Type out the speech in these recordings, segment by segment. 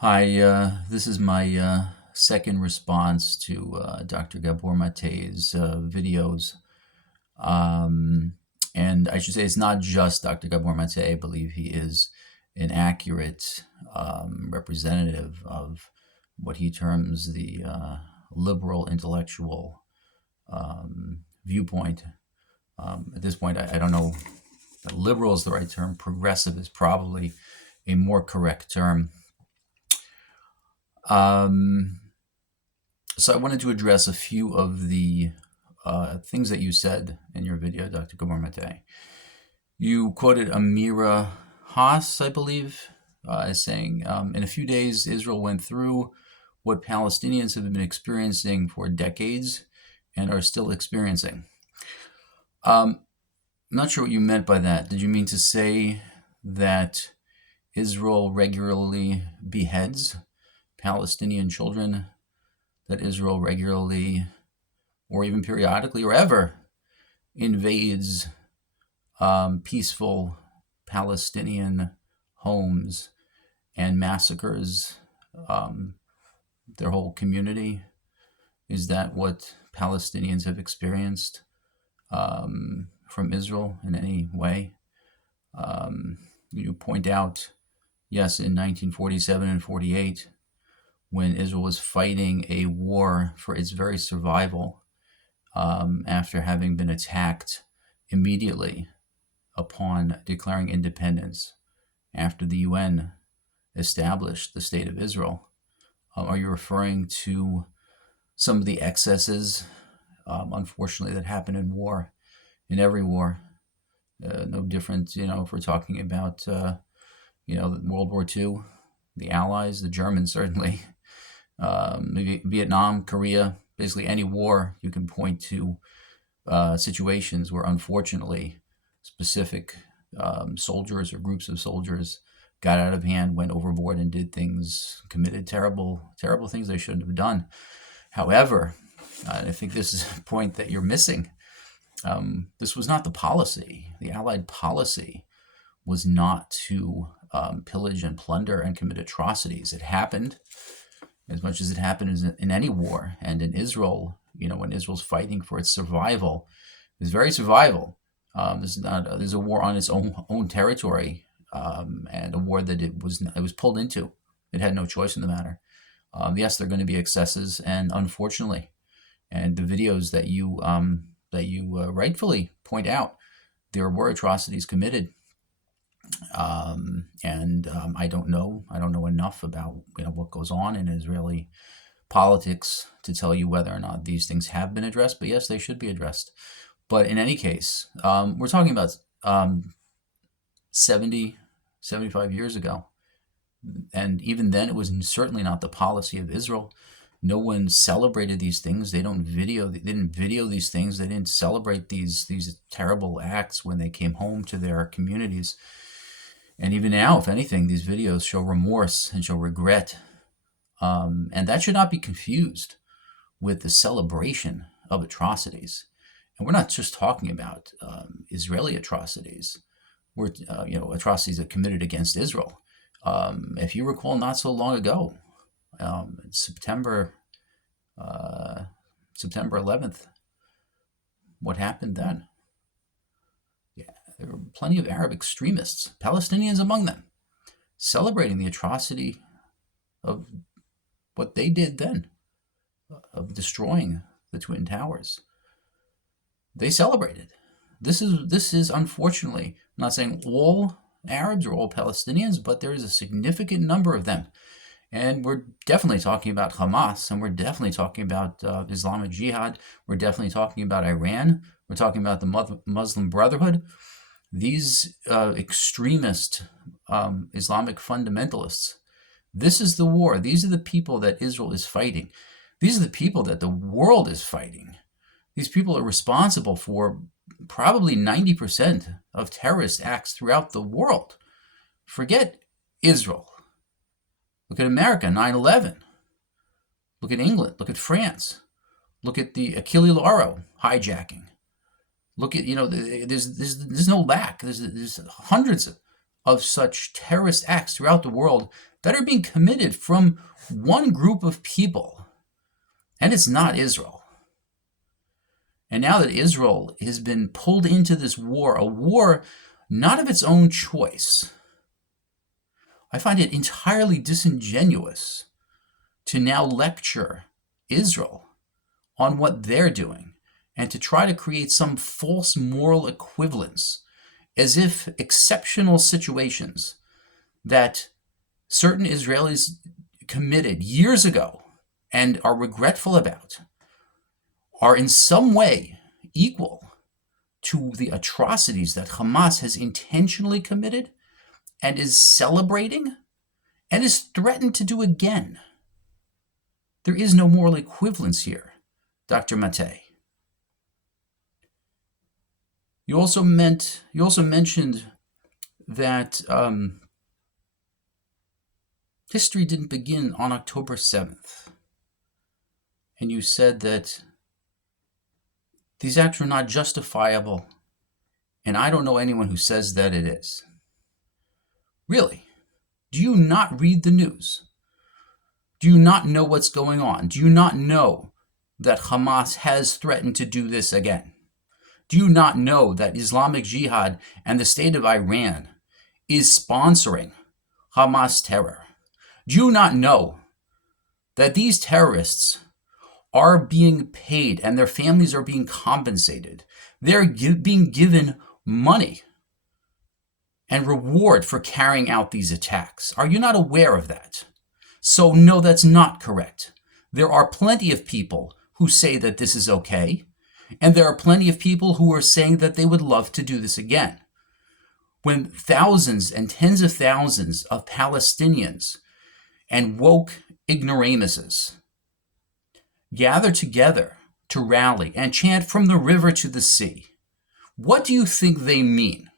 Hi, this is my second response to Dr. Gabor Mate's videos. Um, and I should say it's not just Dr. Gabor Mate. I believe he is an accurate representative of what he terms the liberal intellectual viewpoint. At this point, I don't know that liberal is the right term. Progressive is probably a more correct term. So I wanted to address a few of the things that you said in your video, Dr. Gabor Mate. You quoted Amira Haas, I believe, as saying, in a few days, Israel went through what Palestinians have been experiencing for decades and are still experiencing. I'm not sure what you meant by that. Did you mean to say that Israel regularly beheads Palestinian children, that Israel regularly, or even periodically, or ever, invades peaceful Palestinian homes and massacres their whole community? Is that what Palestinians have experienced from Israel in any way? You point out, yes, in 1947 and 48, when Israel was fighting a war for its very survival, after having been attacked immediately upon declaring independence, after the UN established the State of Israel. Are you referring to some of the excesses, unfortunately, that happen in war, in every war? No different, if we're talking about, World War II, the Allies, the Germans certainly, maybe Vietnam, Korea, basically any war, you can point to situations where, unfortunately, specific soldiers or groups of soldiers got out of hand, went overboard, and did things, committed terrible things they shouldn't have done. However, I think this is a point that you're missing. This was not the policy. The Allied policy was not to pillage and plunder and commit atrocities. It happened as much as it happens in any war. And in Israel, when Israel's fighting for its survival, its very survival, this is a war on its own territory, and a war that it was pulled into. It had no choice in the matter. Yes, there are going to be excesses, and unfortunately, and the videos that you rightfully point out, there were atrocities committed. I don't know enough about what goes on in Israeli politics to tell you whether or not these things have been addressed. But yes, they should be addressed. But in any case, we're talking about 70, 75 years ago, and even then, it was certainly not the policy of Israel. No one celebrated these things. They didn't video these things. They didn't celebrate these terrible acts when they came home to their communities. And even now, if anything, these videos show remorse and show regret. And that should not be confused with the celebration of atrocities. And we're not just talking about Israeli atrocities. We're, atrocities that committed against Israel. If you recall, not so long ago, September 11th, what happened then? There were plenty of Arab extremists, Palestinians among them, celebrating the atrocity of what they did then, of destroying the Twin Towers. They celebrated. This is unfortunately, I'm not saying all Arabs or all Palestinians, but there is a significant number of them. And we're definitely talking about Hamas, and we're definitely talking about Islamic Jihad. We're definitely talking about Iran. We're talking about the Muslim Brotherhood. These extremist Islamic fundamentalists, this is the war. These are the people that Israel is fighting. These are the people that the world is fighting. These people are responsible for probably 90% of terrorist acts throughout the world. Forget Israel. Look at America, 9/11. Look at England. Look at France. Look at the Achille Lauro hijacking. Look at, there's no lack. There's hundreds of such terrorist acts throughout the world that are being committed from one group of people, and it's not Israel. And now that Israel has been pulled into this war, a war not of its own choice, I find it entirely disingenuous to now lecture Israel on what they're doing and to try to create some false moral equivalence, as if exceptional situations that certain Israelis committed years ago and are regretful about are in some way equal to the atrocities that Hamas has intentionally committed and is celebrating and is threatened to do again. There is no moral equivalence here, Dr. Mate. You also mentioned that history didn't begin on October 7th. And you said that these acts were not justifiable, and I don't know anyone who says that it is. Really? Do you not read the news? Do you not know what's going on? Do you not know that Hamas has threatened to do this again? Do you not know that Islamic Jihad and the state of Iran is sponsoring Hamas terror? Do you not know that these terrorists are being paid and their families are being compensated? They're being given money and reward for carrying out these attacks. Are you not aware of that? So no, that's not correct. There are plenty of people who say that this is okay, and there are plenty of people who are saying that they would love to do this again. When thousands and tens of thousands of Palestinians and woke ignoramuses gather together to rally and chant from the river to the sea, what do you think they mean?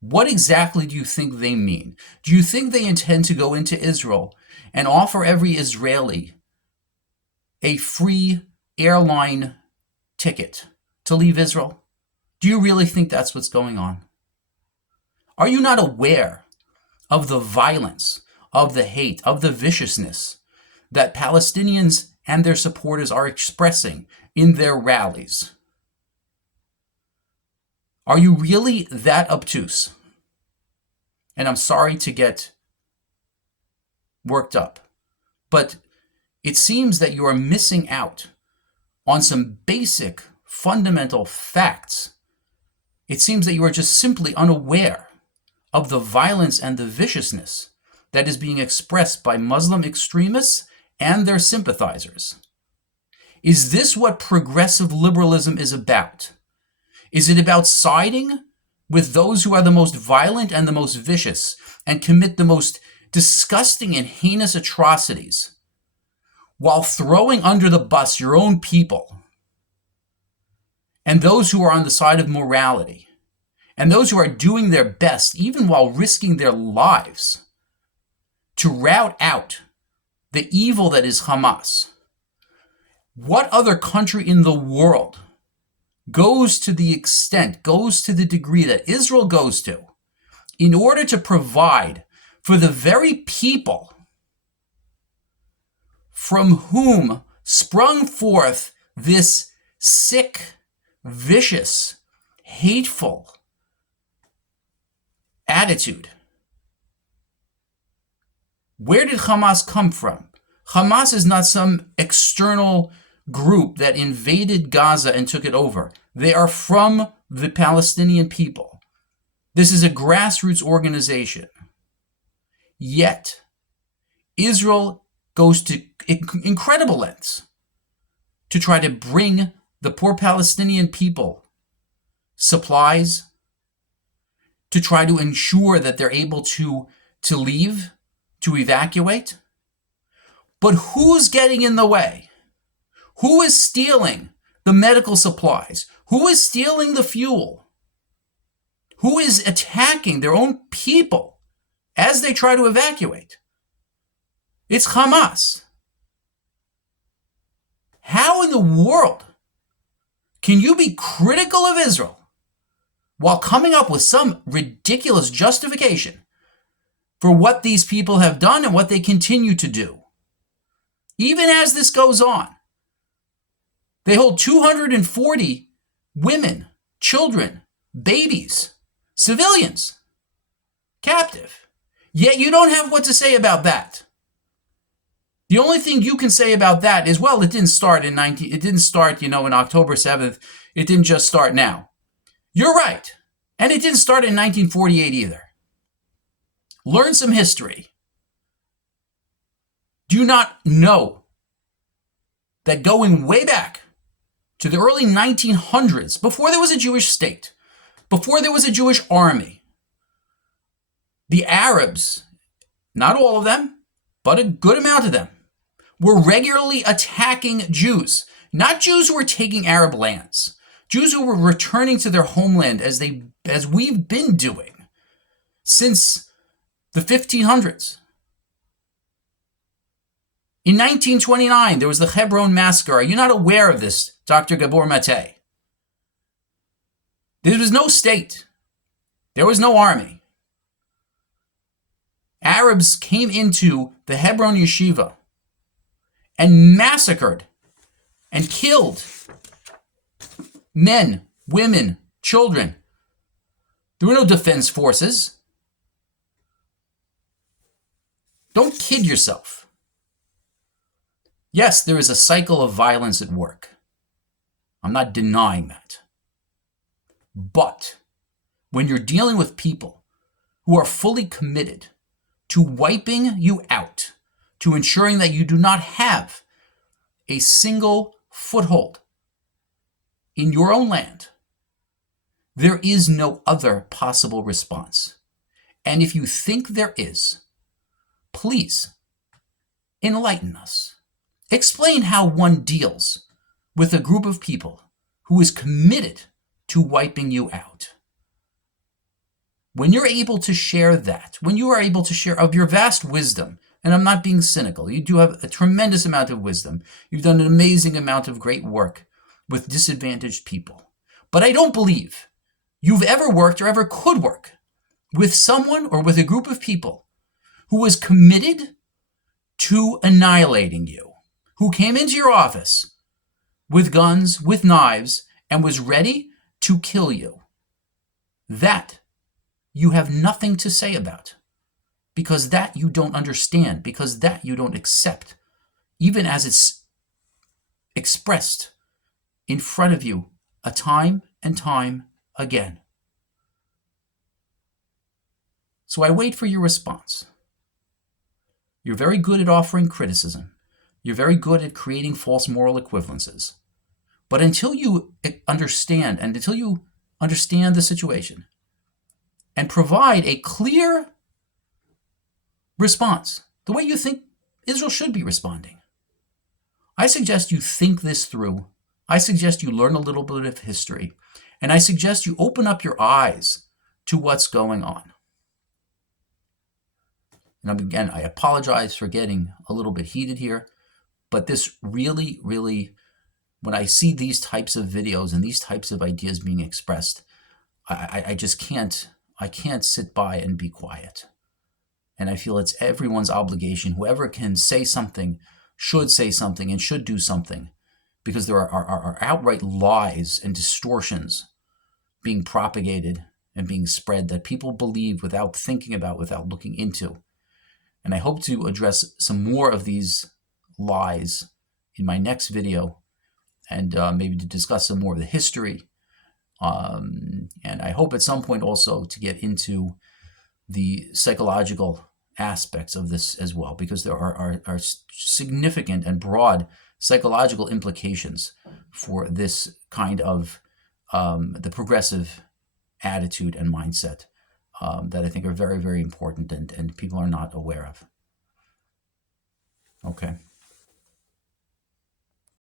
What exactly do you think they mean? Do you think they intend to go into Israel and offer every Israeli a free airline ticket to leave Israel? Do you really think that's what's going on? Are you not aware of the violence, of the hate, of the viciousness that Palestinians and their supporters are expressing in their rallies? Are you really that obtuse? And I'm sorry to get worked up, but it seems that you are missing out on some basic, fundamental facts. It seems that you are just simply unaware of the violence and the viciousness that is being expressed by Muslim extremists and their sympathizers. Is this what progressive liberalism is about? Is it about siding with those who are the most violent and the most vicious and commit the most disgusting and heinous atrocities, while throwing under the bus your own people and those who are on the side of morality and those who are doing their best, even while risking their lives, to rout out the evil that is Hamas? What other country in the world goes to the degree that Israel goes to in order to provide for the very people from whom sprung forth this sick, vicious, hateful attitude? Where did Hamas come from? Hamas is not some external group that invaded Gaza and took it over. They are from the Palestinian people. This is a grassroots organization. Yet, Israel goes to incredible lengths to try to bring the poor Palestinian people supplies, to try to ensure that they're able to leave, to evacuate. But who's getting in the way? Who is stealing the medical supplies? Who is stealing the fuel? Who is attacking their own people as they try to evacuate? It's Hamas. How in the world can you be critical of Israel while coming up with some ridiculous justification for what these people have done and what they continue to do. Even as this goes on, they hold 240 women, children, babies, civilians captive. Yet you don't have what to say about that. The only thing you can say about that is, well, it didn't start in in October 7th. It didn't just start now. You're right. And it didn't start in 1948 either. Learn some history. Do you not know that going way back to the early 1900s, before there was a Jewish state, before there was a Jewish army, the Arabs, not all of them, but a good amount of them, were regularly attacking Jews. Not Jews who were taking Arab lands. Jews who were returning to their homeland as we've been doing since the 1500s. In 1929, there was the Hebron massacre. Are you not aware of this, Dr. Gabor Mate? There was no state. There was no army. Arabs came into the Hebron yeshiva and massacred and killed men, women, children. There were no defense forces. Don't kid yourself. Yes, there is a cycle of violence at work. I'm not denying that. But when you're dealing with people who are fully committed to wiping you out, to ensuring that you do not have a single foothold in your own land, there is no other possible response. And if you think there is, please enlighten us. Explain how one deals with a group of people who is committed to wiping you out. When you're able to share that, when you are able to share of your vast wisdom, and I'm not being cynical, you do have a tremendous amount of wisdom. You've done an amazing amount of great work with disadvantaged people. But I don't believe you've ever worked or ever could work with someone or with a group of people who was committed to annihilating you, who came into your office with guns, with knives, and was ready to kill you. That you have nothing to say about, because that you don't understand, because that you don't accept, even as it's expressed in front of you a time and time again. So I wait for your response. You're very good at offering criticism. You're very good at creating false moral equivalences. But until you understand, and until you understand the situation and provide a clear response, the way you think Israel should be responding, I suggest you think this through. I suggest you learn a little bit of history. And I suggest you open up your eyes to what's going on. And again, I apologize for getting a little bit heated here, but this really, when I see these types of videos and these types of ideas being expressed, I just can't sit by and be quiet. And I feel it's everyone's obligation. Whoever can say something should say something and should do something, because there are outright lies and distortions being propagated and being spread that people believe without thinking about, without looking into. And I hope to address some more of these lies in my next video, and maybe to discuss some more of the history. And I hope at some point also to get into the psychological aspects of this as well, because there are significant and broad psychological implications for this kind of the progressive attitude and mindset that I think are very, very important and people are not aware of. Okay.